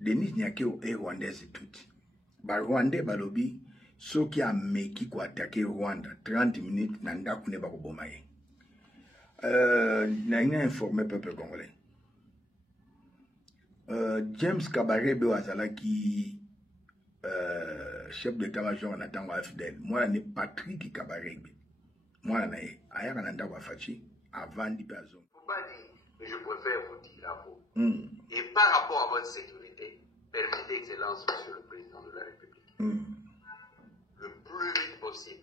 Denis Nyakeo est rwandaise tout. Ba Rwandais balobi soki a meki ko attaquer Rwanda 30 minutes nanda kune ba ko bomaye. N'a informé peuple congolais. James Kabarebe Ouazala qui chef d'état-major en attendant AFDL. Moi, je suis Patrick Kabarebe. Moi, je suis Ayaka Fachi avant d'y passer. Mais je préfère vous dire à vous. Et par rapport à votre sécurité, permettez, Excellence, Monsieur le Président de la République, le plus vite possible,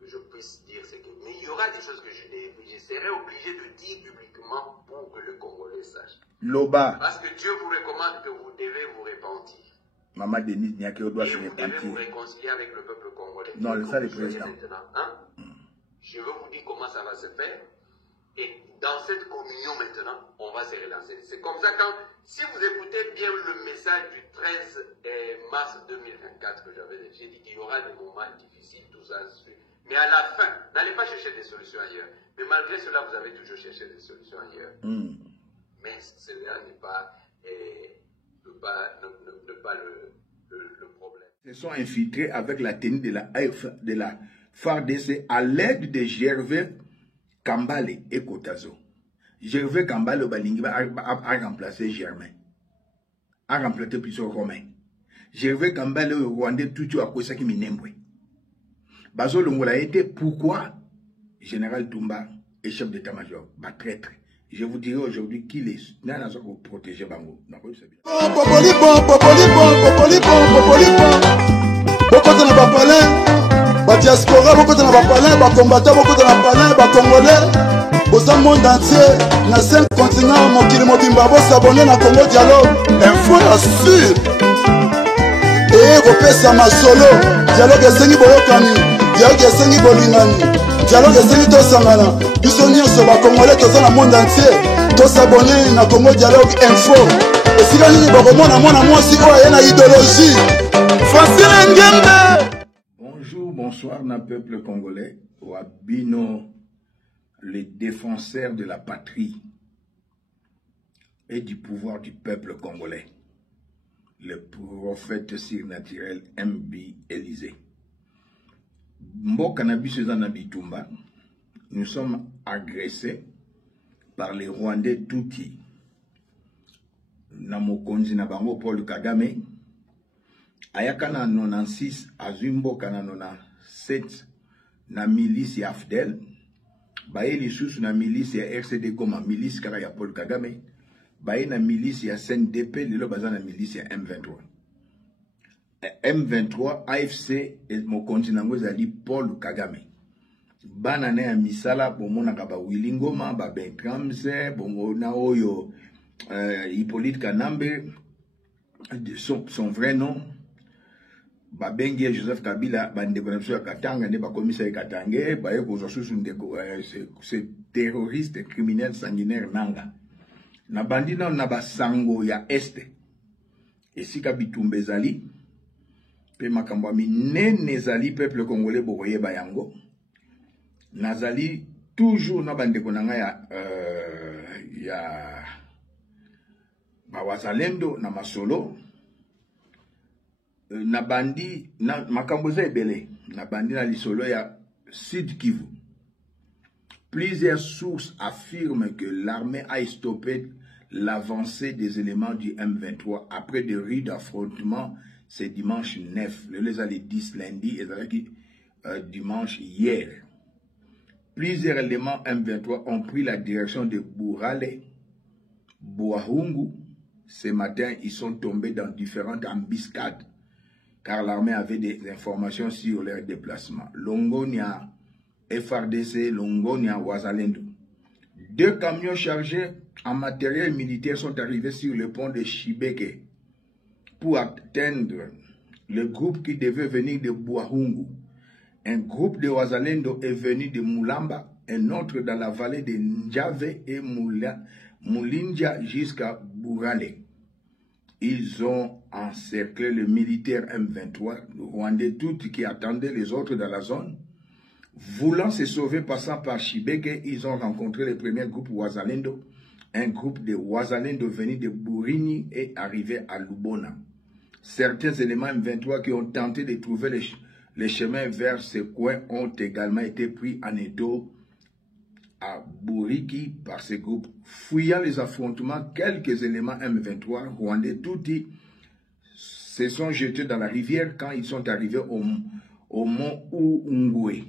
que je puisse dire ce que... Mais il y aura des choses que je serai obligé de dire publiquement pour que le Congolais sache. Loba. Parce que Dieu vous recommande que vous devez vous repentir. Maman Denis Nyakeo doit se repentir. Et vous devez vous réconcilier avec le peuple congolais. Non, c'est ça le président. Je veux vous dire comment ça va se faire. Et dans cette communion maintenant, on va se relancer. C'est comme ça quand, si vous écoutez bien le message du 13 mars 2024 que j'avais, j'ai dit qu'il y aura des moments difficiles, tout ça. Mais à la fin, n'allez pas chercher des solutions ailleurs. Mais malgré cela, vous avez toujours cherché des solutions ailleurs. Mais cela n'est pas, le problème. Ils se sont infiltrés avec la tenue de la FARDC à l'aide de Gervais Kambale et Kotazo. Gervais Kambale a remplacé Germain. A remplacé plusieurs Romains. Gervais Kambale au Rwandais tout à cause qui m'énerve. Bazo Longola était pourquoi Général Toumba est chef d'état-major, traître. Je vous dirai aujourd'hui qu'il est pour protéger Bango. Diaspora, beaucoup de la combattants, beaucoup de la Congolais, au monde entier, dans 5 continents, mon kilo Mobimba, s'abonner à Congo Dialogue, info assure. Et repère ma solo, dialogue est sengi bolokani, dialogue est sengi bolingani, dialogue est sengi tosangana, bisoni sur la Congolais, tous dans le monde entier, tous s'abonner à Congo Dialogue info. Et si la ligne est moi, si on a une idéologie, facile en Bonjour, bonsoir, na peuple congolais, Wabino, les défenseurs de la patrie et du pouvoir du peuple congolais, le prophète surnaturel MB Élysée. Nous sommes agressés par les Rwandais Tutsi. Namokonzi Nabango Paul Kagame. Ayakana 96, Azumbo kana 97 na milice ya AFDL, baye lisusu na milice ya RCD Goma, milice kaka ya Paul Kagame, baye na milice ya CNDP, lelo baza na milice ya M23. M23, AFC, et mokonzi nango ezali Paul Kagame. Bana na ya misala, bomona ka ba Willy Ngoma, ba Bentramse, bomona oyo Hippolyte Kanambe, son vrai nom, Babengi Joseph Kabila, bande connexion Katanga, ne ba commissaire Katange, ba yeko zosusu ndeko, c'est terroriste criminel sanguinaire nanga. Na bandina na ba sango ya este. Esika bitumbe zali, pe makambo minene zali peuple congolais bokoye bayango. Nazali toujours na bande konanga ya ba wazalendo na masolo. Na bandi na makamboza ebele na bandi na lisolo ya Sud Kivu. Plusieurs sources affirment que l'armée a stoppé l'avancée des éléments du M23 après de rudes affrontements ce dimanche 9. Les allés 10 lundi et dimanche hier. Plusieurs éléments M23 ont pris la direction de Bourale, Bouahungu. Ce matin, ils sont tombés dans différentes embuscades, car l'armée avait des informations sur leur déplacement. Longonia, FRDC, Longonia, Ouazalendo. 2 camions chargés en matériel militaire sont arrivés sur le pont de Chibeke pour atteindre le groupe qui devait venir de Bouahungu. Un groupe de Ouazalendo est venu de Moulamba, un autre dans la vallée de Ndjave et Moulindia jusqu'à Bourale. Ils ont encerclé le militaire M23, le Rwandais tout qui attendait les autres dans la zone. Voulant se sauver passant par Chibeke, ils ont rencontré le premier groupe Ouazalendo un groupe de Wazalendo venus de Bourini est arrivé à Lubona. Certains éléments M23 qui ont tenté de trouver les chemins vers ce coin ont également été pris en étau à Bouriki par ces groupes. Fouillant les affrontements, quelques éléments M23 rwandais touti se sont jetés dans la rivière quand ils sont arrivés au mont Oungwe.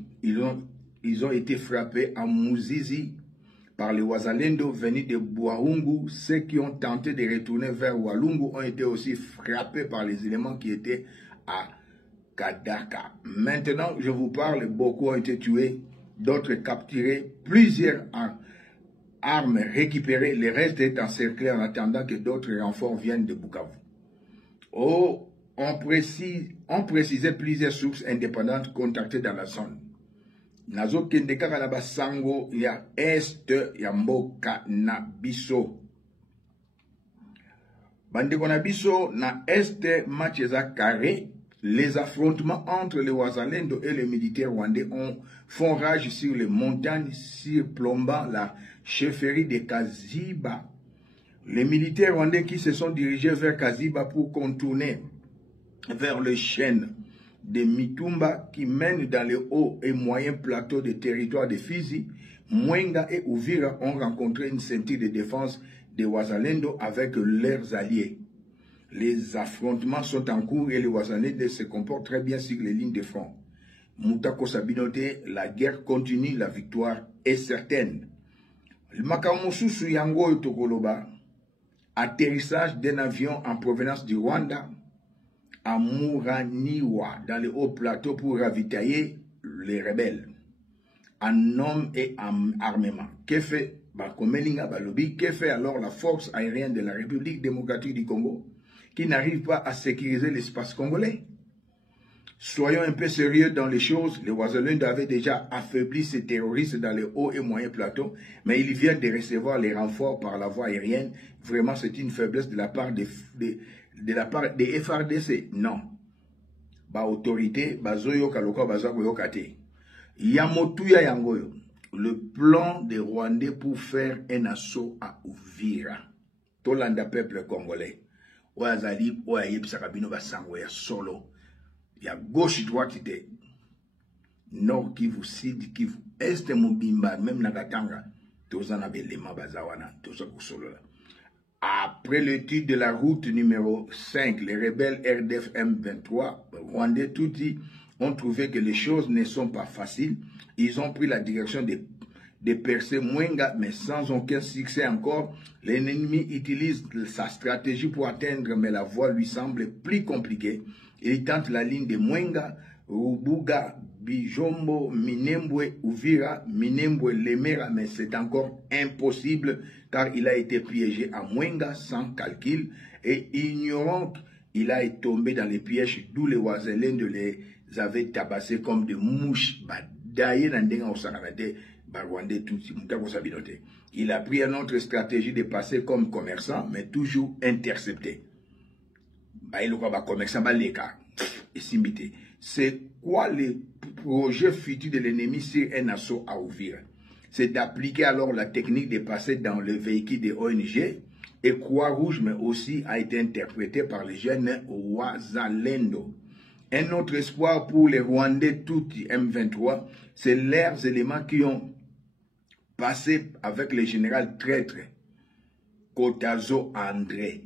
Ils ont été frappés à Mouzizi par les Wazalendo venus de Bouaoungu. Ceux qui ont tenté de retourner vers Walungu ont été aussi frappés par les éléments qui étaient à Kadaka. Maintenant, je vous parle, beaucoup ont été tués, d'autres capturés, plusieurs armes récupérées, le reste est encerclé en attendant que d'autres renforts viennent de Bukavu. On précisait plusieurs sources indépendantes contactées dans la zone. Nazo kendeka na basango ya est ya mboka na biso. Bandeko na biso na est match eza carré. Les affrontements entre les Wazalendo et les militaires rwandais font rage sur les montagnes surplombant la chefferie de Kaziba. Les militaires rwandais qui se sont dirigés vers Kaziba pour contourner vers le chêne de Mitumba qui mènent dans les hauts et moyens plateaux des territoires de Fizi, Mwenga et Uvira ont rencontré une ceinture de défense des Wazalendo avec leurs alliés. Les affrontements sont en cours et les Wazalendo se comportent très bien sur les lignes de front. Moutako Sabinote, la guerre continue, la victoire est certaine. Le Makamosusu Yango Tokoloba, atterrissage d'un avion en provenance du Rwanda à Mouraniwa, dans le haut plateau pour ravitailler les rebelles en hommes et en armement. Que fait alors la force aérienne de la République démocratique du Congo qui n'arrive pas à sécuriser l'espace congolais? Soyons un peu sérieux dans les choses. Les Wazalendo avaient déjà affaibli ces terroristes dans les hauts et moyens plateaux, mais ils viennent de recevoir les renforts par la voie aérienne. Vraiment, c'est une faiblesse de la part des FRDC. Non. Ba autorité, bazoyo kaloka bazako yokate. Yamotuya yangoyo. Le plan des Rwandais pour faire un assaut à Uvira. Tolanda peuple congolais. Oazali, oayeb sakabino basango ya solo. Il y a gauche, droite, nord Kivu, sud Kivu, est Mobimba, même Nagatanga, tous en avaient les Mabazawana, tous en solo. Après l'étude de la route numéro 5, les rebelles RDF M23, Rwandais Tutsi, ont trouvé que les choses ne sont pas faciles. Ils ont pris la direction de percer Mwenga, mais sans aucun succès encore. L'ennemi utilise sa stratégie pour atteindre, mais la voie lui semble plus compliquée. Il tente la ligne de Mwenga, Rubuga, Bijombo, Minembwe, Uvira, Minembwe, Lemera, mais c'est encore impossible car il a été piégé à Mwenga sans calcul et ignorant qu'il a tombé dans les pièges d'où les Wazalendo les avaient tabassés comme des mouches. Il a pris une autre stratégie de passer comme commerçant, mais toujours intercepté. C'est quoi le projet futur de l'ennemi sur un assaut à Uvira? C'est d'appliquer alors la technique de passer dans le véhicule des ONG et Croix-Rouge, mais aussi a été interprété par les jeunes Wazalendo. Un autre espoir pour les Rwandais Tutsi M23, c'est leurs éléments qui ont passé avec le général traître Kotazo André.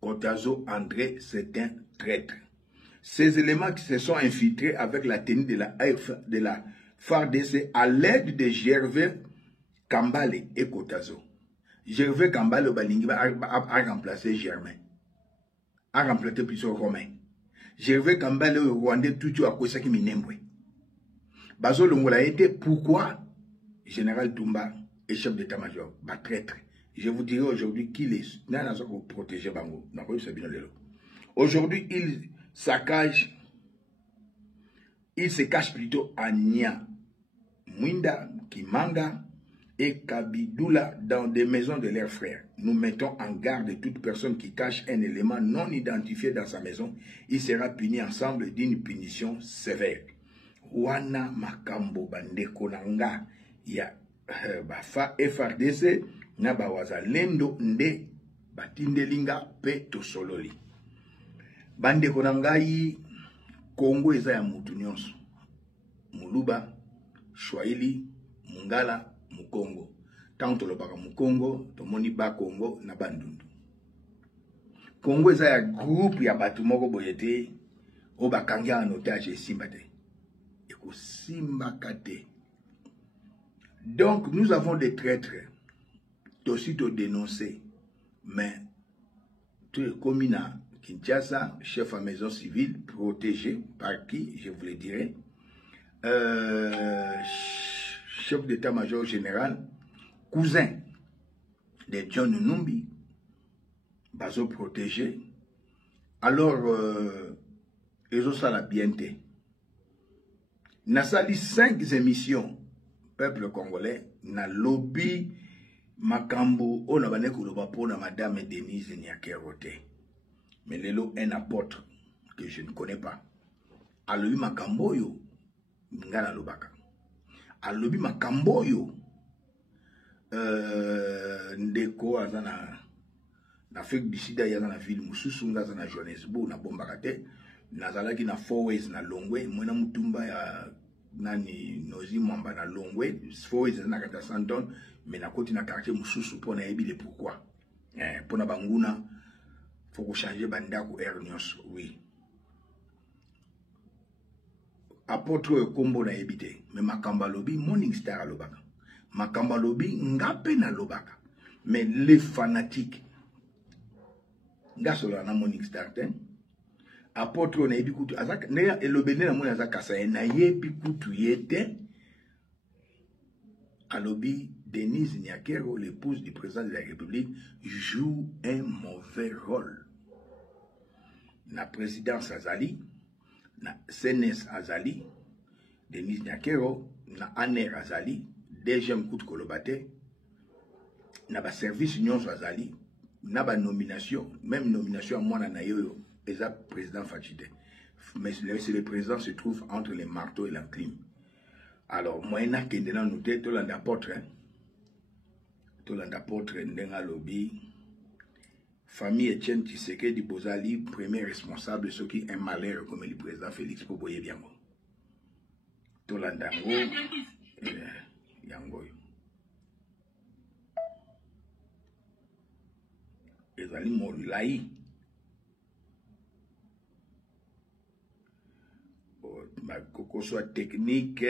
Kotazo André, c'est un traître. Ces éléments qui se sont infiltrés avec la tenue de la FARDC à l'aide de Gervais Kambale et Kotazo. Gervais Kambale a remplacé Germain. A remplacé plusieurs Romains. Gervais Kambale au Rwandais tout à cause de Minembwe. Bazo Longola était pourquoi Général Toumba est chef d'état-major, traître. Je vous dirai aujourd'hui qu'il est pour protéger Bango. Aujourd'hui, il se cache plutôt à Nia, Mwinda, Kimanga et Kabidula dans des maisons de leurs frères. Nous mettons en garde toute personne qui cache un élément non identifié dans sa maison. Il sera puni ensemble d'une punition sévère. Wana Makambo Bandeko Nanga, ya FRDC na bawazalendo nde batindelinga pe tosololi. Bande konangai Congo eza ya mutu nyonso. Muluba, Swahili, Mungala, Mukongo. Tant tolobaka Mukongo, tomoni ba Congo na bandundu. Congo eza ya groupe ya batu moko boyete o bakangi en otage esimba te. Eko simba kate. Donc nous avons des traîtres. Aussi te dénoncer. Mais tu es comme Kinshasa, chef à maison civile, protégé par qui, je vous le dirai. Chef d'état-major général, cousin de John Numbi, baso protégé. Alors, ils ont ça la bienté. N'a sali 5 émissions, peuple congolais, n'a lobby Makambo, on a bané kouloba pour madame Denise Nyakerote. Mais lelo un apôtre que je ne connais pas. Alobi Makambo yo, ngana lobaka. Alobi Makambo yo, ndeko azana na Afrique du Sud ya na ville mususu ngaza na Johannesburg na Bombakate, nazalaki na Fourways na Longwe, mwena mutumba ya nani Nozi Mwamba na Longwe, Fourways na kata Santon, mais na koti na quartier mususu pona ebile pourquoi. Pona banguna faut que changer bandako ernios, oui. Apôtre kombo na ebite, mais Makamba lobi Morning Star lobaka. Makamba lobi ngape na lobaka. Mais les fanatiques ngasola na Morning Star ten. Apôtre na ebi kutu azaka ne elobene na mona azaka sa na yebi kutu yete. Alobi Denise Nyakero, l'épouse du président de la République, joue un mauvais rôle. La présidence Azali, la CNS Azali, Denise Nyakero, la ANER Azali, deuxième coup de Kolobate, la service Union Azali, la nomination, même nomination à moi, na yo, et ça président Fachide. Mais le président se trouve entre les marteaux et la clim. Alors, moi, je suis dans nous tête, tout l'apôtre, Ndenga Lobby, famille Etienne Tshisekedi Bozali, premier responsable de ce qui est un malheur comme le président Félix Poboye Biango. Tout l'andango, Yango. Ezali Molai. Ma coco soit technique.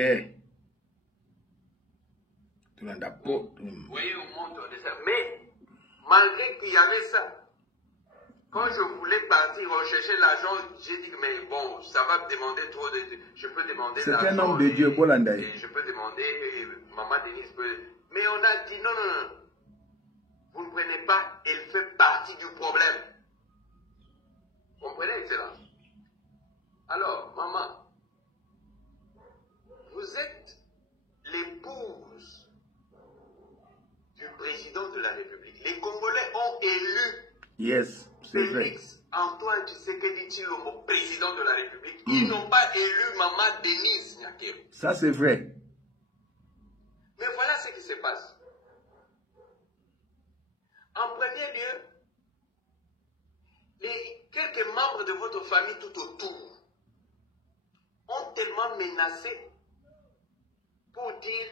Vous voyez au monde de ça. Mais, malgré qu'il y avait ça, quand je voulais partir rechercher l'argent, j'ai dit, mais bon, ça va me demander trop de... Je peux demander l'argent. C'est un homme de Dieu, Bolanda. Je peux demander, Maman Denise peut... Mais on a dit, non, non, non. Vous ne prenez pas, elle fait partie du problème. Comprenez, Excellence? Alors, maman, vous êtes l'épouse du président de la République. Les Congolais ont élu Félix Antoine Tshisekedi Tshilombo, président de la République. Ils n'ont pas élu Maman Denise Nyakero. Ça, c'est vrai. Mais voilà ce qui se passe. En premier lieu, quelques membres de votre famille tout autour ont tellement menacé pour dire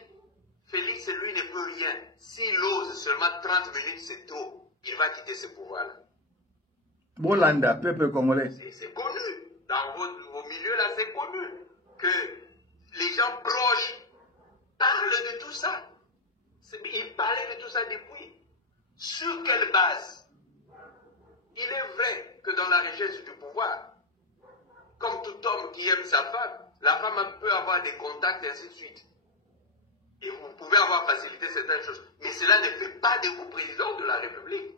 Félix, lui, ne peut rien. S'il ose seulement 30 minutes, c'est trop. Il va quitter ce pouvoir-là. Bolanda, peuple congolais. C'est connu. Dans vos milieux, là, c'est connu. Que les gens proches parlent de tout ça. Ils parlaient de tout ça depuis. Sur quelle base? Il est vrai que dans la richesse du pouvoir, comme tout homme qui aime sa femme, la femme peut avoir des contacts et ainsi de suite. Et vous pouvez avoir facilité certaines choses. Mais cela ne fait pas de vous président de la République.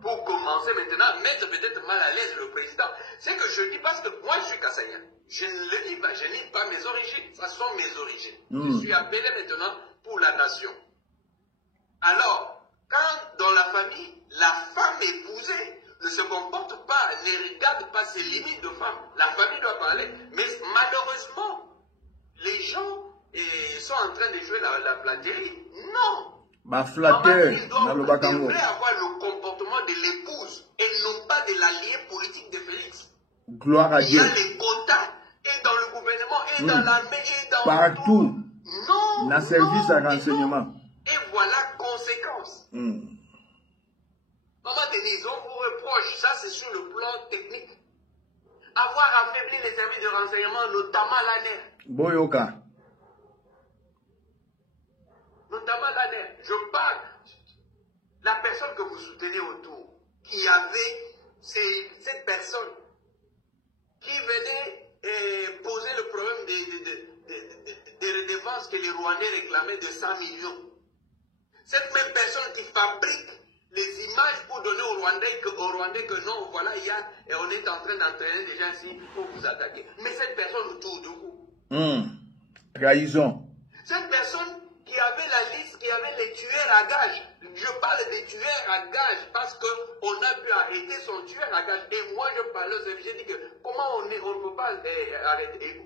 Pour commencer maintenant à mettre peut-être mal à l'aise le président. C'est que je dis parce que moi je suis Kassaïen. Je ne le dis pas, je nie pas mes origines. Ça sont mes origines. Je suis appelé maintenant pour la nation. Alors, quand dans la famille, la femme épousée ne se comporte pas, ne regarde pas ses limites de femme, la famille doit parler. Mais malheureusement, les gens ils sont en train de jouer la platerie. Non. Bah, flatteur, Ils dans le Bakango. devraient avoir le comportement de l'épouse et non pas de l'allié politique de Félix. Gloire à Il y Dieu. a les quotas, et dans le gouvernement, et dans l'armée, et dans partout. tout. Non. Dans le service à renseignement. Et voilà conséquence. Maman Denise, on vous reproche, ça c'est sur le plan technique. Avoir affaibli les services de renseignement, notamment l'ANER. Boyoka. Notamment l'ANER. Je parle. La personne que vous soutenez autour, qui avait cette personne qui venait poser le problème des redevances que les Rwandais réclamaient de 100 millions. Cette même personne qui fabrique les images pour donner aux Rwandais que non, voilà, et on est en train d'entraîner des gens ici pour vous attaquer. Mais cette personne autour de vous. Trahison. Cette personne qui avait la liste, qui avait les tueurs à gages. Je parle des tueurs à gages parce qu'on a pu arrêter son tueur à gages. Et moi, je parlais aux j'ai dit que comment on ne peut pas arrêter.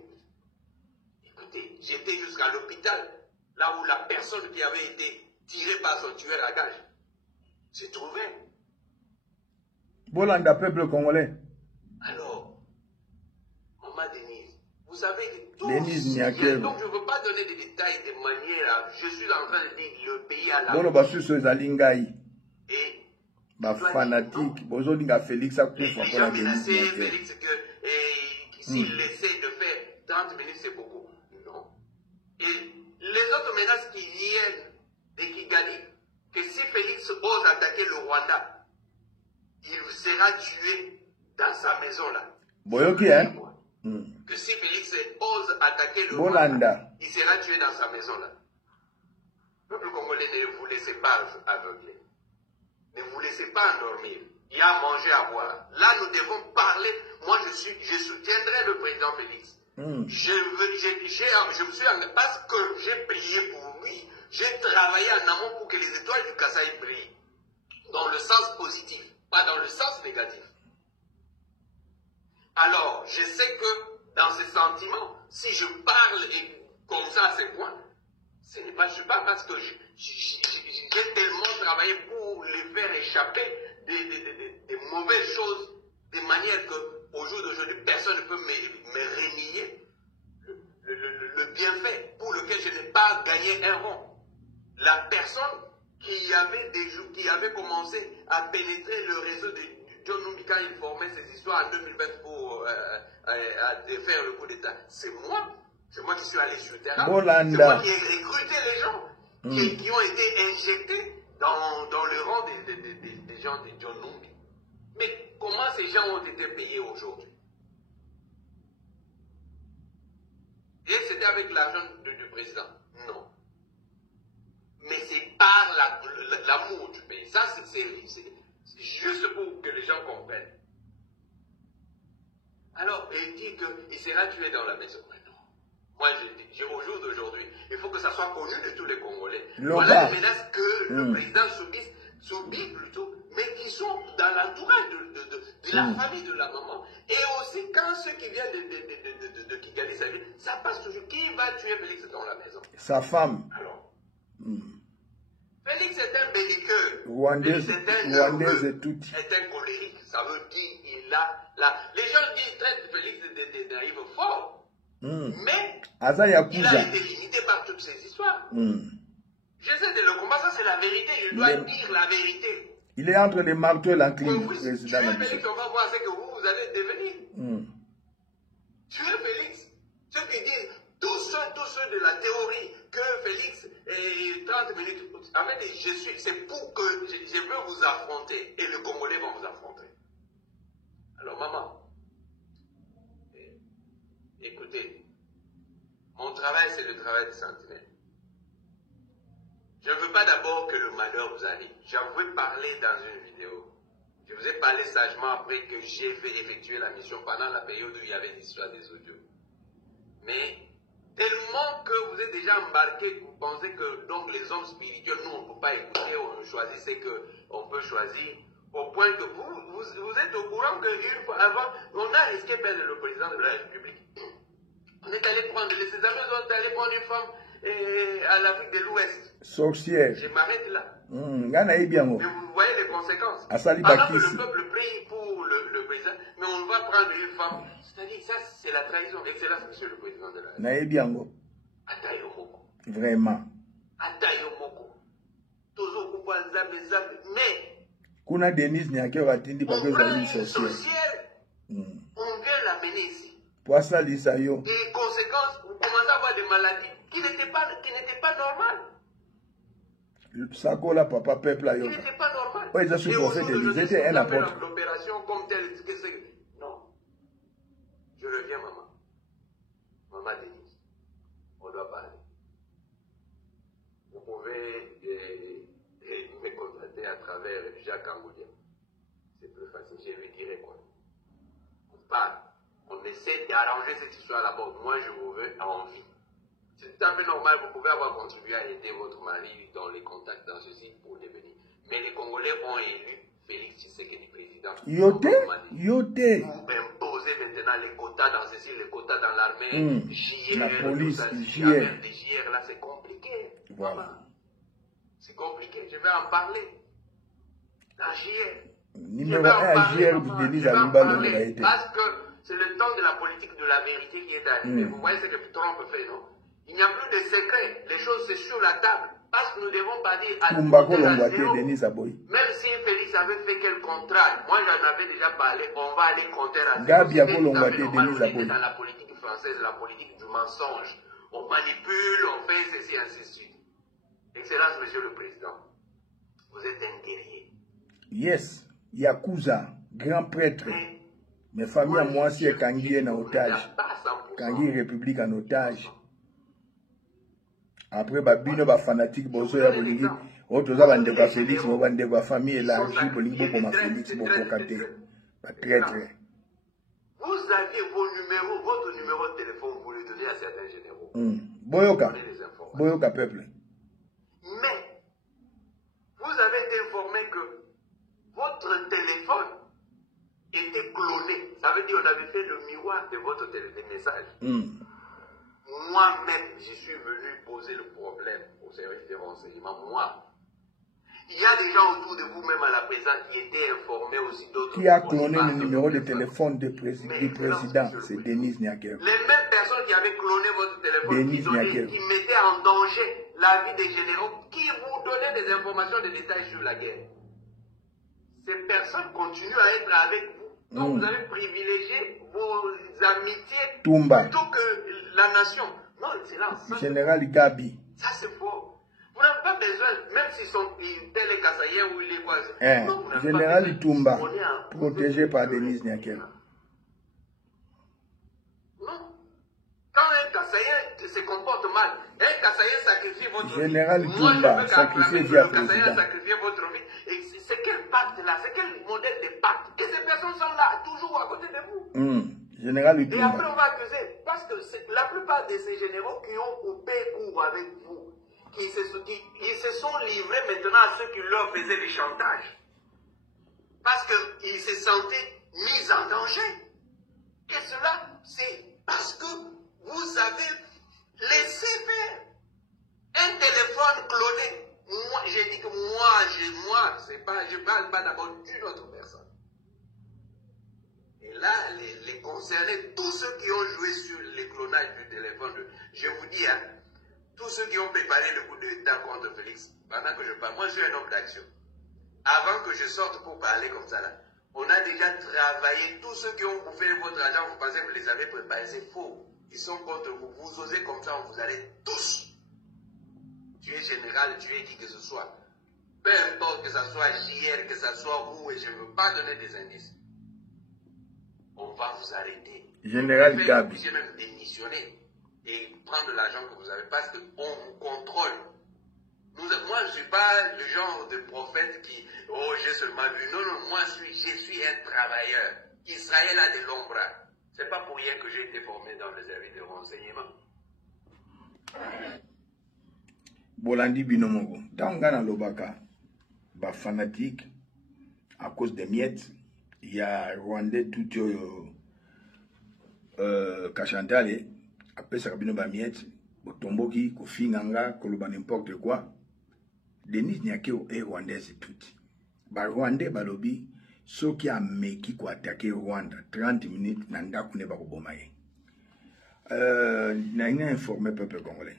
Écoutez, j'étais jusqu'à l'hôpital, là où la personne qui avait été tirée par son tueur à gages s'est trouvée. Bolanda, peuple congolais. Alors, Maman Denise, vous savez que tout Denise Niakel. Donc je ne veux pas donner des détails, des manières. Je suis en train de dire le pays à la. Bolo basu so zalingai. Et ba fanatique. Bozo dinga Félix a les gens menacés Félix que s'il essaie de faire 30 minutes c'est beaucoup. Non. Et les autres menaces qui viennent de Kigali, que si Félix ose attaquer le Rwanda, il sera tué dans sa maison là. Boyoki, hein? Que si Félix ose attaquer le Rwanda, il sera tué dans sa maison là. Le peuple congolais, ne vous laissez pas aveugler. Ne vous laissez pas endormir. Il y a à manger, à boire. Là, nous devons parler. Moi, je soutiendrai le président Félix. Je me suis engagé parce que j'ai prié pour lui. J'ai travaillé en amont pour que les étoiles du Kasaï brillent. Dans le sens positif, pas dans le sens négatif. Alors, je sais que dans ces sentiments, si je parle comme ça à ces points, ce n'est pas parce que j'ai tellement travaillé pour les faire échapper des mauvaises choses, de manière qu'au jour d'aujourd'hui, personne ne peut me renier le bienfait pour lequel je n'ai pas gagné un rond. La personne qui avait commencé à pénétrer le réseau de John Numbi quand il formait ses histoires en 2020 pour faire le coup d'État, c'est moi. C'est moi qui suis allé sur le terrain. C'est moi qui ai recruté les gens qui ont été injectés dans le rang des gens de John Numbi. Mais comment ces gens ont été payés aujourd'hui? Et c'était avec l'argent du président? Non. Mais c'est par l'amour du pays. Ça, c'est juste pour que les gens comprennent. Alors, il dit qu'il sera tué dans la maison. Mais non. Moi, je dis, au jour d'aujourd'hui, il faut que ça soit connu de tous les Congolais. Voilà les menaces que le président subit plutôt, mais qui sont dans l'entourage de la famille de la maman. Et aussi, quand ceux qui viennent de Kigali, ça passe toujours. Qui va tuer Félix dans la maison? Sa femme. Alors, Félix est un belliqueux. Rwandaise et tout. Est un colérique. Ça veut dire qu'il a les gens qui traitent Félix de naïf fort. Mais il a été limité par toutes ces histoires. J'essaie de le combattre, ça c'est la vérité. Il doit dire la vérité. Il est entre les marteaux et l'enclume. Tuez Félix, on va voir ce que vous allez devenir. Tuez Félix. Ceux qui disent, tous ceux de la théorie que Félix est 30 minutes. En fait, c'est pour que je veux vous affronter et les Congolais vont vous affronter. Alors, maman, écoutez, mon travail, c'est le travail des sentinelles. Je ne veux pas d'abord que le malheur vous arrive. J'en veux parler dans une vidéo. Je vous ai parlé sagement après que j'ai fait effectuer la mission pendant la période où il y avait l'histoire des audios. Mais tellement que vous êtes déjà embarqué, vous pensez que donc les hommes spirituels, nous on ne peut pas écouter, on choisissait qu'on peut choisir, au point que vous êtes au courant qu'une fois avant, on a risqué perdre le président de la République. On est allé prendre, les amis sont allés prendre une femme à l'Afrique de l'Ouest. Sorcière. Je m'arrête là. Mais vous voyez les conséquences. Alors que le peuple prie pour le président, mais on va prendre une femme. C'est-à-dire, ça, c'est la trahison. Excellence, monsieur le président de la République. Vraiment. Mais, Kuna Denise Niaké va t'indiquer parce que vous avez une sorcière. On vient l'amener ici. Pour ça, l'Isayo. Et conséquences, vous commencez à avoir des maladies qui n'étaient pas normales. Ça colle à papa peuple là. Qui n'étaient pas normales. Oui, ils ont fait des étaient un apôtre. L'opération comme telle, non. Je reviens, maman. Maman Denise, on doit parler. Vous pouvez me contacter à travers Jacques Angoudia. C'est plus facile, je lui dirai quoi. On parle. On essaie d'arranger cette histoire là-bas. Moi, je vous veux en vie. C'est tout à fait normal. Vous pouvez avoir contribué à aider votre mari dans les contacts dans ceci pour devenir. Mais les Congolais ont élu Félix Tshisekedi président. Yoté. Vous imposez maintenant les quotas dans ceci, les quotas dans l'armée, JR, la police, JR. Les JR là, c'est compliqué. Voilà. C'est compliqué. Je vais en parler. La JR. Numéro 1 JR de Denise Alibalo a été. Parce que c'est le temps de la politique de la vérité qui est arrivé. Vous voyez ce que Trump fait, non? Il n'y a plus de secret. Les choses, c'est sur la table. Parce que nous devons pas dire à zéro. Même si Félix avait fait quel contrat, moi j'en avais déjà parlé, on va aller compter à zéro. Dans la politique française, la politique du mensonge. On manipule, on fait ceci, ainsi de suite. Excellence, monsieur le président, vous êtes un guerrier. Yes, Yakuza, grand prêtre. Mes familles à moi, c'est Kangi en otage. Kangi République en otage. Après, Babino va fanatique, Bozo ya Boligi. Autres va ndeba Félix, va ndeba famille élargie, Bolingo pour ma Félix, pour Kokate. Très très. Vous aviez vos numéros, votre numéro de téléphone, vous le donnez à certains généraux. Boyoka. Boyoka peuple. Mais, vous avez été informé que votre téléphone était cloné. Ça veut dire qu'on avait fait le miroir de votre message. Moi-même, je suis venu poser le problème au service de renseignement. Moi, il y a des gens autour de vous-même à la présence qui étaient informés aussi d'autres. Qui a cloné le numéro de téléphone du président? C'est Denise Niaké. Les mêmes personnes qui avaient cloné votre téléphone, qui mettaient en danger la vie des généraux, qui vous donnaient des informations, des détails sur la guerre. Ces personnes continuent à être avec vous. Donc vous avez privilégié vos amitiés plutôt que la nation. Non, c'est là. Général Gabi. Ça c'est faux. Vous n'avez pas besoin, même s'ils sont tel est Kassaïen ou il est quoi. Général Itumba, protégé par Denise Niaké. Non. Quand un Kassaïen se comporte mal, un Kassaïen sacrifie votre vie. Général Itumba, sacrifié via président. Kassaïen sacrifie votre vie. Et c'est quel pacte là? C'est quel modèle de pacte? Et ces personnes sont là, toujours à côté de vous. Général Itumba. Et après on va accuser, parce que la plupart de ces généraux qui ont coupé court avec vous, ils se sont livrés maintenant à ceux qui leur faisaient des chantages. Parce qu'ils se sentaient mis en danger. Et cela, c'est parce que vous avez laissé faire un téléphone cloné. Moi, j'ai dit que je parle pas d'abord d'une autre personne. Et là, les concernés, tous ceux qui ont joué sur les clonages du téléphone, je vous dis, hein, tous ceux qui ont préparé le coup d'État contre Félix, pendant que je parle, moi je suis un homme d'action. Avant que je sorte pour parler comme ça, là, on a déjà travaillé. Tous ceux qui ont bouffé votre argent, vous pensez que vous les avez préparés, c'est faux. Ils sont contre vous. Vous osez comme ça, on vous allez tous. Tu es général, tu es qui que ce soit. Peu importe que ce soit JR, que ce soit vous, et je ne veux pas donner des indices. On va vous arrêter. Général Gabi. Vous pouvez même démissionner et prendre l'argent que vous avez parce qu'on vous contrôle. Moi, je ne suis pas le genre de prophète qui, oh, j'ai seulement vu. Non, non, moi, je suis un travailleur. Israël a de l'ombre. Ce n'est pas pour rien que j'ai été formé dans le service de renseignement. Bolandi Binomogo. Dans Ghana Lobaka, bah fanatique, à cause des miettes, il y a Rwandais tout Kachantale, Après ça, Rabino Bamiet, Botomboki, Kofinganga, Koloba n'importe quoi. Denise Nyakeo est rwandaise tout. Ba Rwandais balobi, ceux qui a meki ko attaquer Rwanda 30 minutes nanda kune ba kobomaye. N'a informé peuple congolais.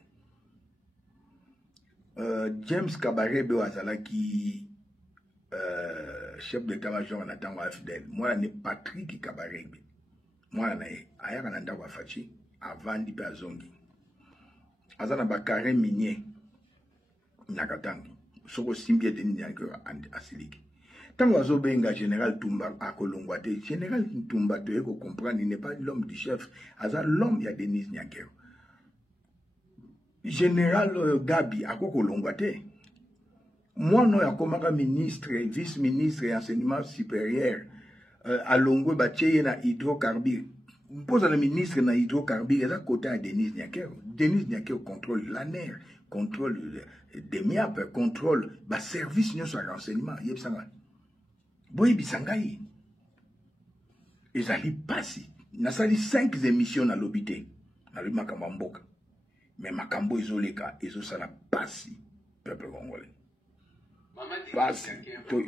James Kabarebe Ouazala qui chef d'état-major en attendant à Fidèle. Moi, je suis Patrick Kabarebe. Moi, je suis Ayaranda Wafachi avant d'y aller à Zongi. Azana Bakare Minier Nakatangi. Soko Simbie de Niago à Siliki. Tant que Zobenga général Tumba à Kolongwate, général Tumba, tu peux comprendre, il n'est pas l'homme du chef. Azan l'homme, il y a Denis Niakero. Général Gabi à Kolongwate. Moi, non, il y a ministre, vice-ministre et enseignement supérieur à Longwe, il y a hydrocarbures. Je pose le ministre na hydrocarbures, il y a côté à Denis Niakero. Denis Niakero contrôle l'ANER, contrôle des MIAP, contrôle le service de renseignement. Il y a Boy Bisangaï. Ils allaient passer. Il y a 5 émissions dans l'obité. Dans le Makamboka. Mais Makambo isoleka, ils ont ça la passe, peuple congolais. Passe, clairement,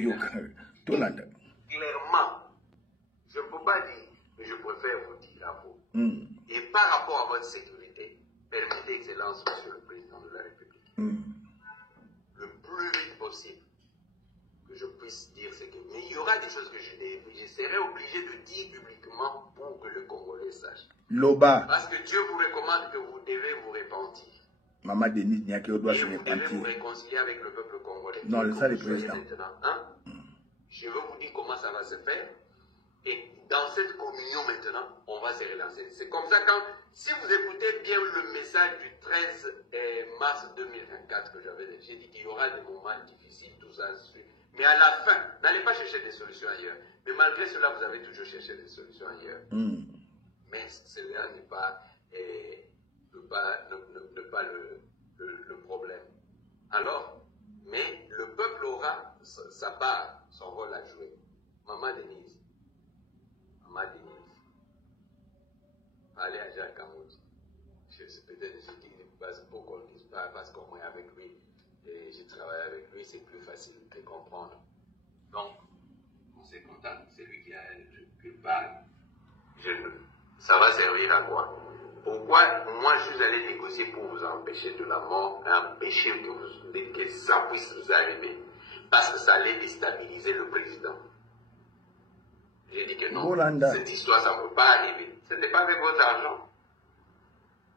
je ne peux pas dire, mais je préfère vous dire à vous. Et par rapport à votre sécurité, permettez, Excellence, Monsieur le Président de la République, le plus vite possible, que je puisse dire ce que... Mais il y aura des choses que je serai obligé de dire publiquement pour que le Congolais sache. Loba. Parce que Dieu vous recommande que vous devez vous repentir. Maman Denis Niakeo doit se repentir. Vous devez vous réconcilier avec le peuple congolais. Non, c'est ça le président. Hein? Je veux vous dire comment ça va se faire. Et dans cette communion maintenant, on va se relancer. C'est comme ça quand, si vous écoutez bien le message du 13 mars 2024 que j'avais dit, j'ai dit qu'il y aura des moments difficiles, tout ça. Mais à la fin, n'allez pas chercher des solutions ailleurs. Mais malgré cela, vous avez toujours cherché des solutions ailleurs. Mais cela n'est pas, le problème. Alors, mais le peuple aura sa part, son rôle à jouer. Maman Denise, allez à Jacques Amoudi. C'est peut-être ce qui passe pour qu'on ne dise pas, parce qu'au moins avec lui, et j'ai travaillé avec lui, c'est plus facile de comprendre. Donc, on s'est content, c'est lui qui parle. Ça va servir à quoi? Pourquoi moi je suis allé négocier pour vous empêcher de la mort, empêcher que ça puisse vous arriver? Parce que ça allait déstabiliser le président. J'ai dit que non, cette histoire ça ne peut pas arriver. Ce n'est pas avec votre argent.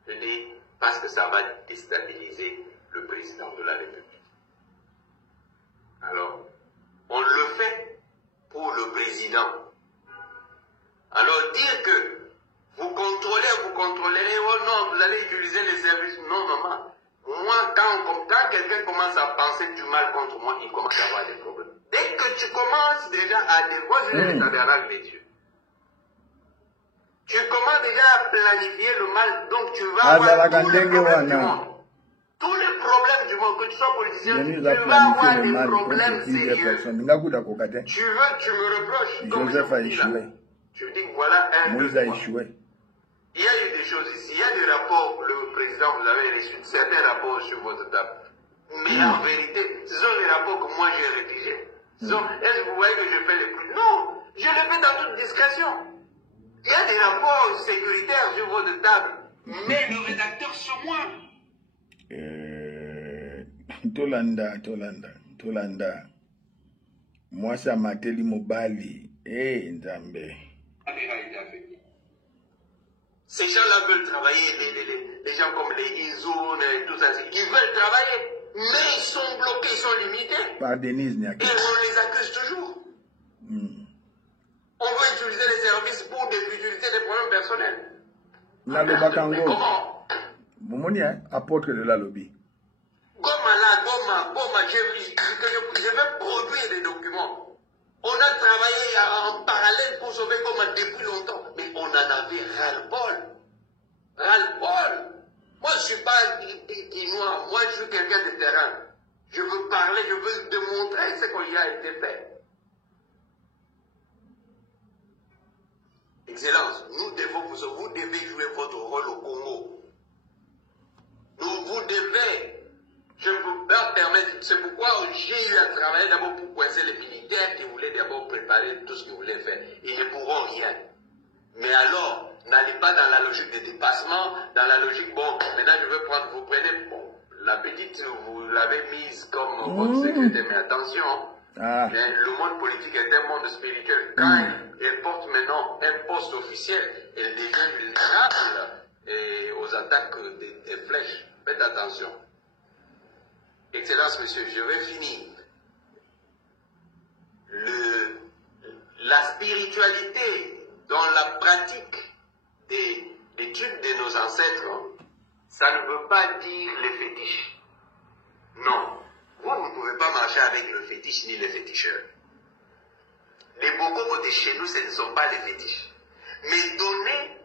Je dis parce que ça va déstabiliser le président de la République. Alors, on le fait pour le président. Alors dire que vous contrôlerez, oh non, vous allez utiliser les services. Non, maman. Moi, quand quelqu'un commence à penser du mal contre moi, il commence à avoir des problèmes. Dès que tu commences déjà à dévoiler les adhérents des dieux, tu commences déjà à planifier le mal, donc tu vas avoir tous les problèmes du monde. Tous les problèmes du monde, que tu sois politicien, tu vas avoir des problèmes sérieux. Tu me reproches, comme je dis là. Tu me dis que voilà un peu. Il y a eu des choses ici, il y a des rapports, le président, vous avez reçu certains rapports sur votre table. Mais en vérité, ce sont les rapports que moi j'ai rédigés. Est-ce que vous voyez que je fais les plus? Non, je les fais dans toute discrétion. Il y a des rapports sécuritaires sur votre table, mais le rédacteur c'est moi. Tolanda. Moi, ça m'a télé mobali. Nzambe. Ces gens-là veulent travailler, les gens comme les Izoun et tout ça, ils veulent travailler, mais ils sont bloqués, ils sont limités. Par Denise Niakero. Et on les accuse toujours. On veut utiliser les services pour des futilités, des problèmes personnels. Lalo Bakango. Mais comment? Momoni, apôtre de la lobby. Goma, je vais produire des documents. On a travaillé en parallèle pour sauver Goma depuis longtemps, mais on en avait ras-le-bol. Moi, je ne suis pas guinois, moi, je suis quelqu'un de terrain. Je veux parler, je veux démontrer ce qu'il a été fait. Excellence, vous devez jouer votre rôle au Congo. je ne peux pas permettre, c'est pourquoi j'ai eu à travailler d'abord pour coincer les militaires qui voulaient d'abord préparer tout ce qu'ils voulaient faire. Ils ne pourront rien. Mais alors, n'allez pas dans la logique de dépassement, dans la logique, bon, maintenant je veux prendre, vous prenez, bon, la petite, vous l'avez mise comme votre secrétaire, mais attention, le monde politique est un monde spirituel. Quand elle porte maintenant un poste officiel, elle devient vulnérable aux attaques des flèches. Faites attention. Excellence, monsieur, je vais finir. La spiritualité dans la pratique des études de nos ancêtres, ça ne veut pas dire les fétiches. Non. Vous ne pouvez pas marcher avec le fétiche ni les féticheurs. Les bokobos de chez nous, ce ne sont pas des fétiches. Mais donner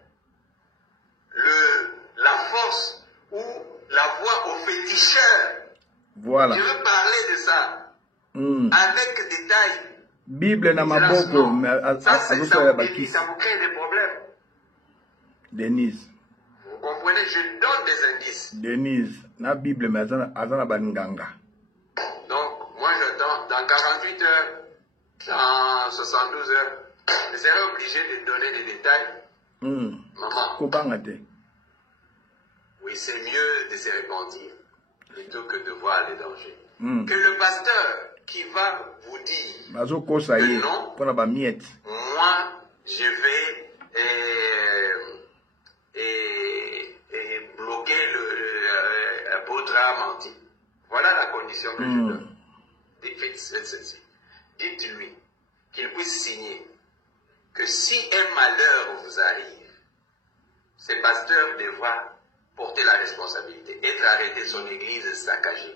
la force ou la voix aux féticheurs. Voilà. Je veux parler de ça. Avec détail. Bible na maboko, mais ça vous crée des problèmes. Denise. Vous comprenez, je donne des indices. Denise, na Bible, mais azana baninganga. Donc, moi j'attends, dans 48 heures, dans 72 heures, je serai obligé de donner des détails. Maman. Oui, c'est mieux de se repentir plutôt que de voir les dangers. Que le pasteur qui va vous dire que non, moi, je vais bloquer l'apôtre a menti. Voilà la condition que je donne. Dites-lui qu'il puisse signer que si un malheur vous arrive, ce pasteur devra porter la responsabilité, être arrêté, son église saccagée.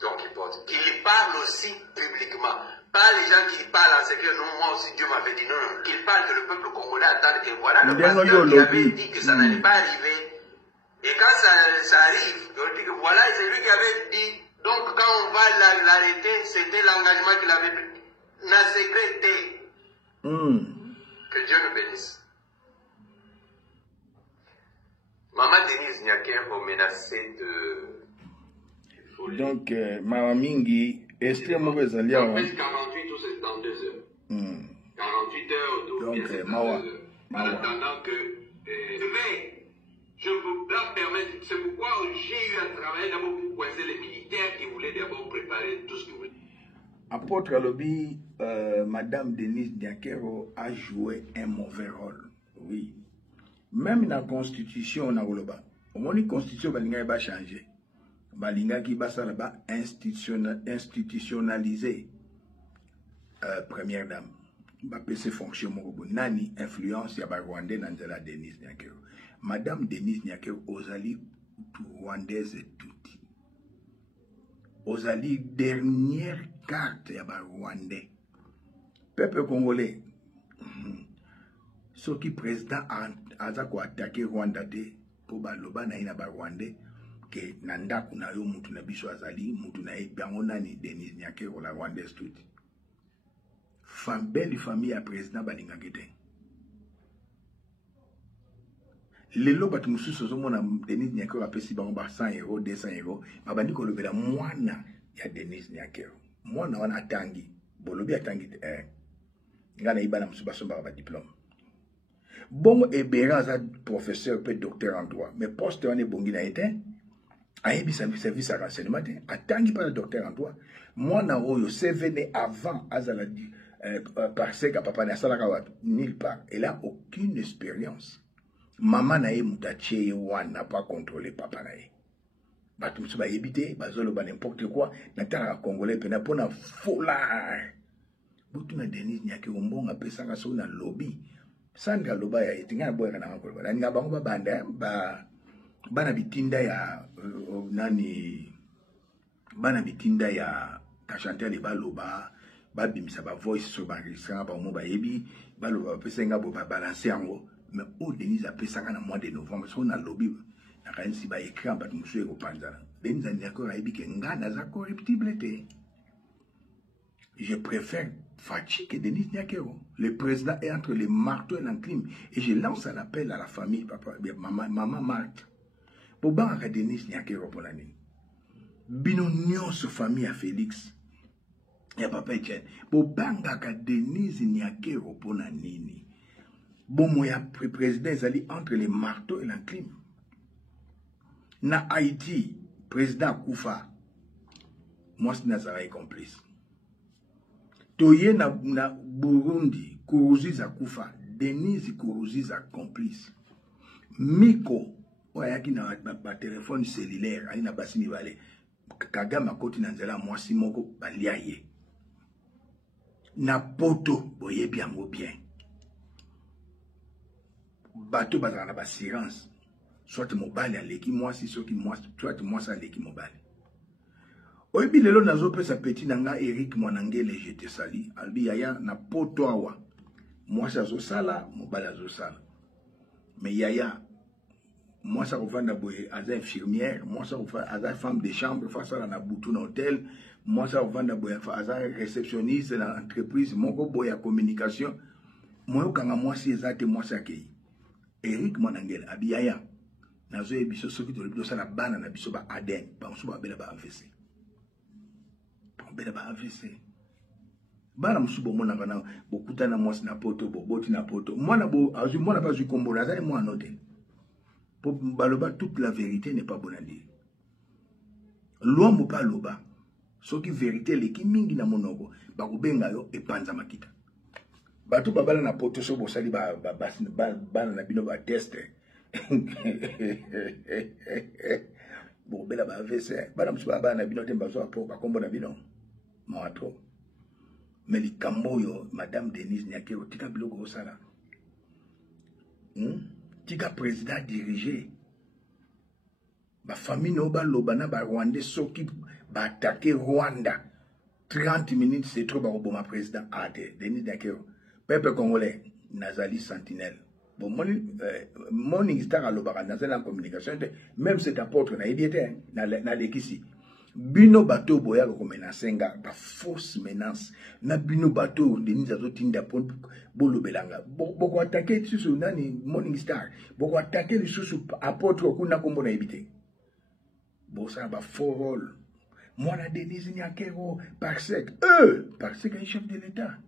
Donc il porte. Qu'il parle aussi publiquement. Pas les gens qui parlent en secret, non, moi aussi Dieu m'avait dit, non, non. Qu'il parle que le peuple congolais attend, et voilà le pasteur qui avait dit que ça n'allait pas arriver. Et quand ça arrive, on dit que voilà, c'est lui qui avait dit, donc quand on va l'arrêter, c'était l'engagement qu'il avait pris. N'a secrété. Que Dieu nous bénisse. Maman Denise Nyakero menacée de... Donc, Maman Mingi, Esther mauvaise alliance. 48 ou 72 heures. 48 heures, donc, Mawa. En attendant que... je ne peux pas permettre... C'est pourquoi j'ai eu à travailler d'abord pour coincer les militaires qui voulaient d'abord préparer tout ce qu'ils voulaient. Apôtre Alobi, Madame Denise Nyakero a joué un mauvais rôle. Oui. Même dans la Constitution, on a Oloba. Au moins, la Constitution va changer. Balinga qui va institutionnaliser première dame. Va passer fonction nani influence ya ba Rwandais dans la Denise Nyakero. Madame Denise Nyakero ozali rwandaise tuti. Ozali dernière carte ya ba Rwandais. Peuple congolais. Ce qui président a attaqué Rwanda pour baloba na ina ba Rwandais. Que nanda kuna yo mutu na biso azali mutu na ebango nani Denise Nyakero la Rwandaise tout. Belle famille à président balinga kete. Lelo batu mususu zo mona Denise Nyakero apesi bango ba 100 €, 200 €, babandi ko lobela mwana ya Denise Nyakero. Mwana wana atangi, bolobi atangi ngana ibana musuba somba ba diplôme. Bon ebera za professeur pe docteur en droit, mais poste wana bongi na été ayebi service à renseignement atangi pas le docteur en droit. Moi na oyo CV avant azala parce que papa na salaka wat nulle part. Elle a aucune expérience. Maman na ye mutache wana n'a pas contrôlé papa na ye. Batu musu ba yebite bazolo ba n'importe quoi na tara congolais pena pona fola. Butu na Denise Nyakero mbonga pesa ka so na lobby. Sandra loba ya etinga boya kana ngakolo. Na nga bango ba banda bana bitinda ya nani bana bitinda ya kashantel e baloba ba bimisa ba voice so ba risanga ba mo ba yebi baloba pesa nga bo ba balancer yango mais au Denise a pesa na mois de novembre so na lobby na kanisi ba écran ba musu e ko panzana Denise Nyakero yebi ke ngana za corruptible te. Je préfère Fachi que Denise Nyakero. Le président est entre les marteaux et l'enclume. Et je lance un appel à la famille, papa, maman Marthe. bobanga Denis Nyakero pour l'année. Bino nyonso famille à Félix. Ya papa Etienne. Bobanga ka Denis Nyakero pour l'année. Bon, moi, le président est entre les marteaux et l'enclume. Na Haïti, président Koufa, moi, c'est Nazaré complice. Toye na Burundi, Kourouziza Koufa, Denise Kourouziza complice. Miko, oyaki na téléphone cellulaire, ali na basini vale, Kagame koti na nzela mwasi moko baliaye. Na poto, boye bien mo bien. Bateau bazana ba assurance. Soit mobile aleki mwasi, soit mwasi aleki mobile. Oyebi lelo nazo pesa petit nanga Eric Mwanangele jete sali. Albi yaya na poto awa. Mwasi azo sala, mobile azo sala. Mais yaya, moi ça revend d'abord à infirmière, moi ça revend à femme de chambre face à la boutou dans l'hôtel, moi ça revend d'abord à réceptionniste dans l'entreprise, mon boy à communication, moi quand moi c'est exact moi ça qui Eric Mwanangele abiyaya nazo ebiso soki to lebiso la bana na biso ba aden ba musu ba bela ba AVC ba bela ba AVC bana musu bo mona kana bokuta na mwasi na poto boboti na poto mwana bo azu mwana pas du kombo nazali mwana note. Pour baloba toute la vérité n'est pas bonne à dire. L'homme pas loba. Ce qui vérité les qui mingi na monoko ba kubenga yo e panza makita. Bato babala na poto so bosali ba na bino ba test. Bon bela ba AVC. Bana musu ba na bino temba so ba kombo na bino. Mawato. Mais li kamboyo madame Denise Nyakero tika biloko osala. Tika président dirigé. Ma famille n'oba lobana ba Rwandais soki ba attaquer Rwanda. 30 minutes c'est trop ba ma président ate Denis Nyakero. Peuple congolais Nazali Sentinelle. Bon morning star alobaka nazali en communication même cet apôtre na yediete na lekisi. Bino bateau boya ko menacenga ba fausse menace na bino bateau Denis azotinda pon bolo belanga boko attaquer susu nani morning star boko attaquer le susu apôtre kuna kombo na ebité bo ça ba faux rôle moi na Denis Nyakero parsec est chef de l'état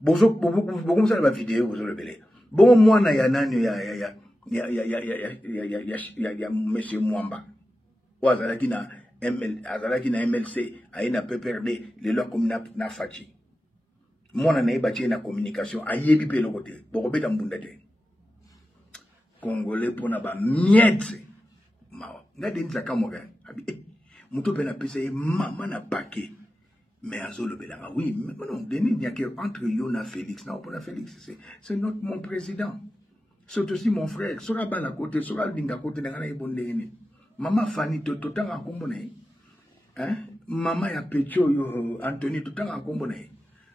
bozo comme ça ba vidéo bozo le belé bon moi na ya nani ya monsieur Mwamba wazalaki na azalaki na MLC aina PPRD les lois comme na fachi mona na ebati na communication ayebi pe le côté boko beta mbunda te congolais pona ba miette mawa ngade nzaka moga abi muto pe na pesa mama na paquet mais azolo belanga oui mais non Denis Nyakero entre yo na Félix na pona Félix c'est notre mon président c'est aussi mon frère sera ba na côté sera linga côté na ngana ibondeni. Maman Fanny totanga kombo na hein maman ya Pecho yo Anthony totanga kombo na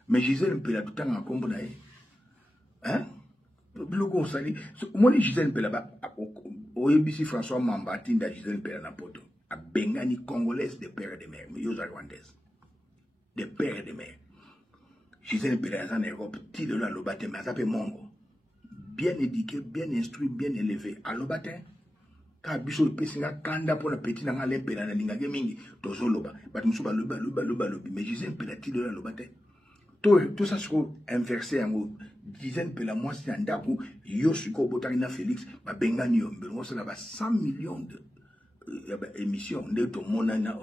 mais Gisèle Mpela totanga kombo na hein biloko sali moni Gisèle Mpela ba oyebisi François Mamba tinda Gisèle Mpela na poto a bengani congolaise de père et de mère mais yo za rwandaise de père et de mère Gisèle Mpela en Europe ti de la lobate mais ça peut mongo bien éduqué bien instruit bien élevé à lobate ka biso pesinga kanda pour la petite na lempela na linga mingi tozoloba bat musuba loba mais Gisèle Mpela ti de la lobate tout ça sur inversé en dizaine pela moi c'est ndaku yo suko botari na Félix ba bengani yo mbelo ça là 100 millions de émissions de to mona na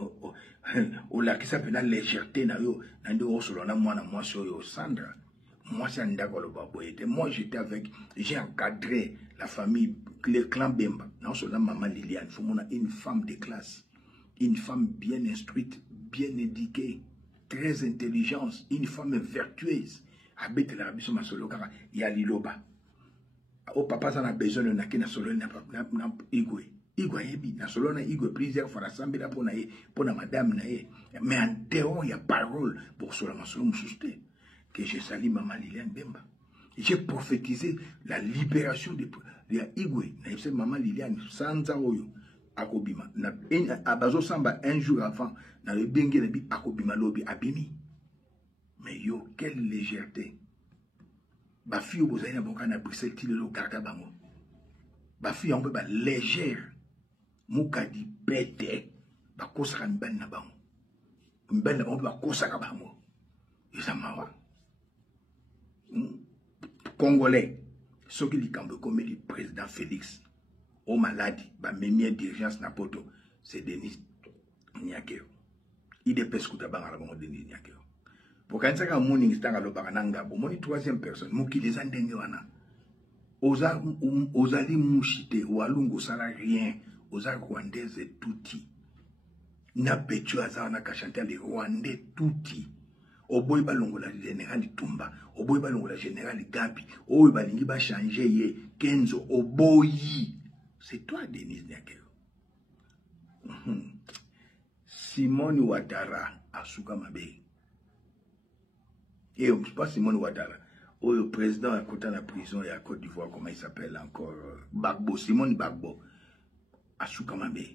o la qui s'appelle la légèreté na yo na ndo solo na moi sur yo Sandra moi c'est ndako lo baboyete moi j'étais avec j'ai encadré la famille le clan Bemba non seulement maman Liliane faut mona une femme de classe une femme bien instruite bien éduquée très intelligente une femme vertueuse habite la biso masolo kaka ya liloba o papa ça na besoin de nakina solo na igwe yebi na solo na igwe plusieurs fois rassemblé pour na madame na ye mais en dehors ya parole pour solo masolo mususte que je salue maman Liliane Bemba. J'ai prophétisé la libération de igwe na yebse maman Liliane sanza oyo akobima na abazo samba un jour avant na le bengue bi akobima lobi abimi. Mais yo, quelle légèreté. Ba fille au na boka na Bruxelles ti le kaka bango. Ba fille on peut ba légère. mukadi bete bakosaka mibali na bango mibali na bango bakosaka bango eza mawa congolais soki likambo ekomeli président Félix au maladi bamemie d'urgence na poto c'est Denis Nyakeo IDPS kuta banga la bango Denis Nyakeo pokansaka morning star alobaka na ngabo moni troisième personne mokili eza ndenge wana ozali mushite walungu sala rien oza rwandaise tuti na petu aza na kachanta les rwandais tuti oboyi balongola général Tumba oboyi balongola général Gabi oboyi balingi ba changer ye Kenzo oboyi c'est toi Denis Nyakeo Simone Ouattara asuka mabe et pas Simone Ouattara le président à côté de la prison et à Côte d'Ivoire, comment il s'appelle encore Bagbo, Simone Bagbo. Asuka Mabe.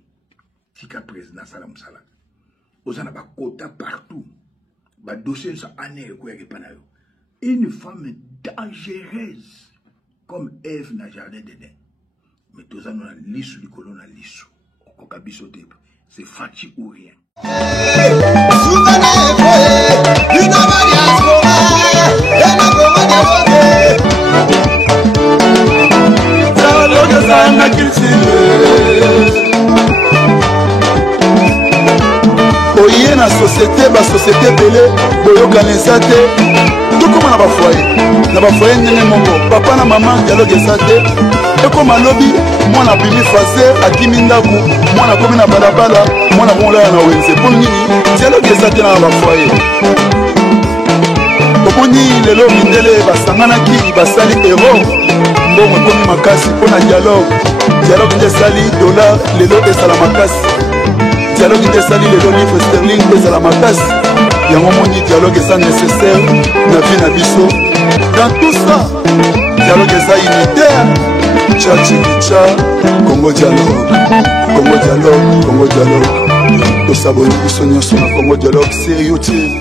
Tika président Salam Salah. Ozana ba quota partout. Ba dossier sa année quoi repanayo. Une femme dangereuse comme Ève na jardin d'Éden. Mais tous en lissou du colon na lissou. Okabiso tepe. C'est Fachi ou rien. Oye na société ba société belé boyokanisa te tokoma na bafoye ndenge moko papa na mama dialogue eza te ekoma lobi mwana bimi fase akimi ndaku mwana komi na balabala mwana kolala na wenze mpo nini dialogue eza te na bafoye omoni lelo mindele basanganaki basali ero mbongo ekomi makasi mpo na dialogue nde esali dolar lelo esala makasi dialogue nde esali lelo livre sterling ezala makasi yango moni dialogue eza nécessaire na vie na biso dans tout ça dialogue eza unitaire tcha Congo dialogue tosaboli biso nyonso na Congo dialogue sur YouTube.